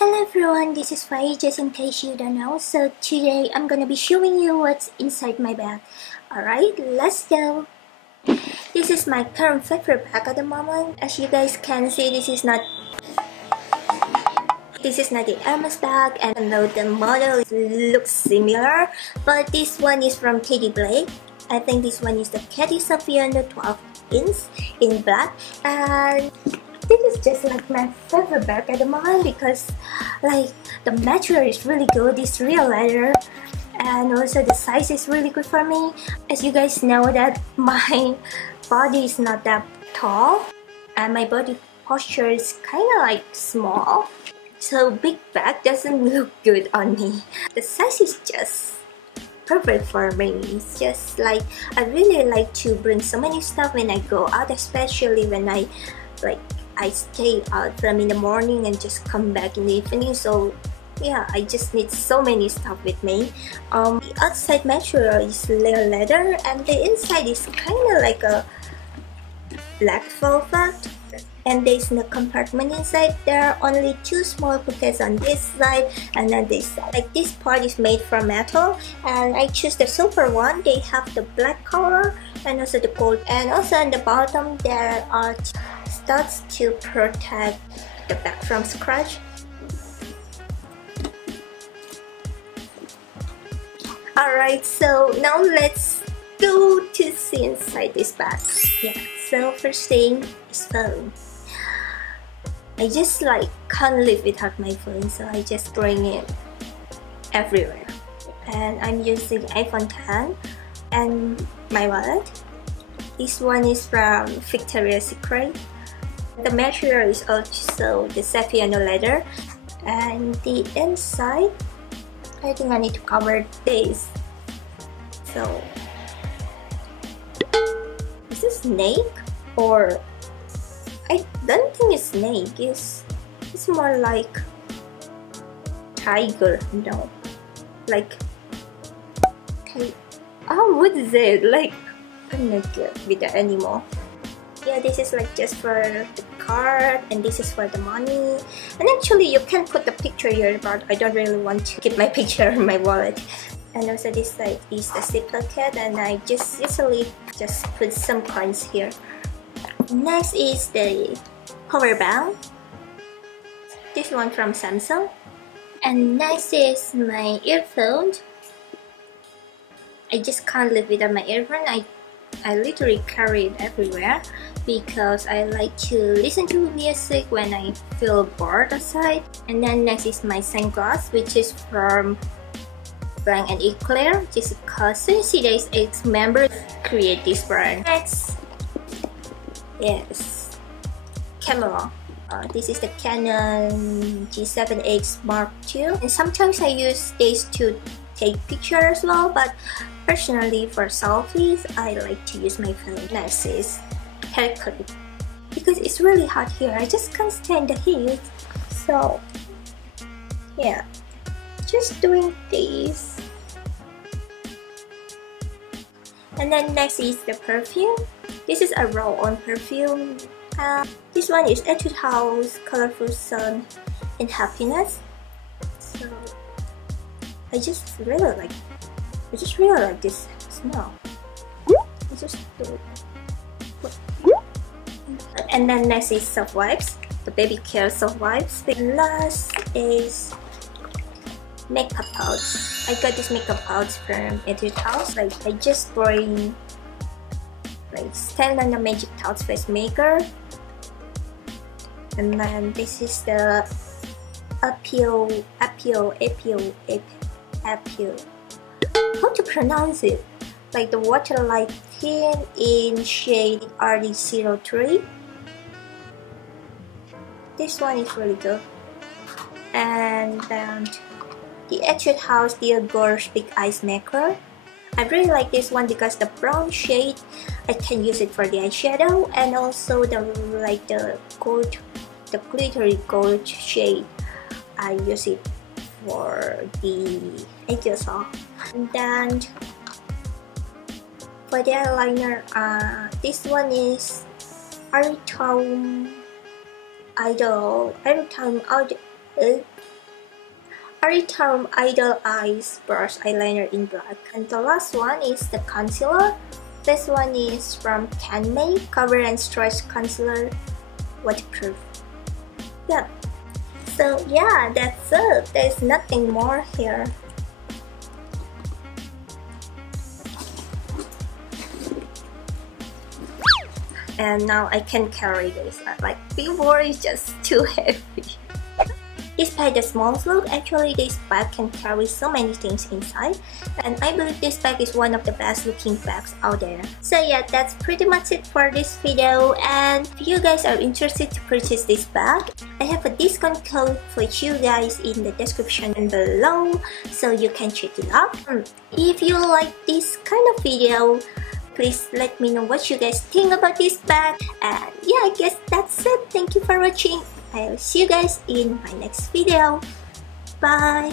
Hello everyone, this is Faye, just in case you don't know. So today I'm gonna be showing you what's inside my bag. Alright, let's go. This is my current favorite bag at the moment. As you guys can see, this is not the Hermes bag, and though the model looks similar, but this one is from Katie Blake. I think this one is the Katie Sofiano 12-inch in black, and this is just like my favorite bag at the moment because like the material is really good. It's real leather, and also the size is really good for me. As you guys know that my body is not that tall and my body posture is kind of like small, so big bag doesn't look good on me. The size is just perfect for me. It's just like I really like to bring so many stuff when I go out, especially when I stay out from in the morning and just come back in the evening. So yeah, I just need so many stuff with me. The outside material is leather and the inside is kind of like a black velvet, and there's no compartment inside. There are only two small pockets on this side and then this side. Like this part is made from metal, and I choose the silver one. They have the black color and also the gold, and also on the bottom there are studs to protect the bag from scratch. Alright, so now let's go to see inside this bag. Yeah, so first thing is phone. I just like can't live without my phone, so I just bring it everywhere. And I'm using iPhone 10 and my wallet. This one is from Victoria's Secret. The material is also the Sofiano leather, and the inside, I think I need to cover this. So, is this snake or? I don't think it's snake. It's more like tiger. No, like what is it? Like I'm not good with the animal. Yeah, this is like just for the card, and this is for the money. And actually, you can put the picture here, but I don't really want to keep my picture in my wallet. And also this side is the zip pocket, and I just usually just put some coins here. Next is the power bank. This one from Samsung. And next is my earphone. I just can't live without my earphone. I literally carry it everywhere because I like to listen to music when I feel bored outside. And then next is my sunglasses, which is from Blank and Eclair, just because CD's ex-members create this brand. Next, yes, camera. This is the Canon G7X Mark II, and sometimes I use this to take pictures as well, but personally for selfies I like to use my phone. Next is hair clip, because it's really hot here. I just can't stand the heat, so yeah, just doing this. And then next is the perfume. This is a roll-on perfume. This one is Etude House Colorful Sun and Happiness. So I just really like this smell. I just do it. And then next is soft wipes, the baby care soft wipes. The last is makeup pouch. I got this makeup pouch from Etude House. Like I just bring like Stand on Magic Touch Face Maker. And then this is the Appeal. How to pronounce it? Like the water light tint in shade RD03. This one is really good. And then the Etude House Dear Gorge Big Eyes Maker. I really like this one because the brown shade, I can use it for the eyeshadow, and also the glittery gold shade, I use it for the eyeshadow. And then for the eyeliner, this one is Aritone Aritarum Idol Eyes Brush Eyeliner in black. And the last one is the concealer. This one is from Canmake Cover and Stretch Concealer, waterproof. Yeah. So yeah, that's it. There's nothing more here. And now I can carry this. Like before, it's just too heavy. Despite the small look, actually this bag can carry so many things inside, and I believe this bag is one of the best looking bags out there. So yeah, that's pretty much it for this video, and if you guys are interested to purchase this bag, I have a discount code for you guys in the description below, so you can check it out. If you like this kind of video, please let me know what you guys think about this bag, and yeah, I guess that's it. Thank you for watching. I'll see you guys in my next video. Bye!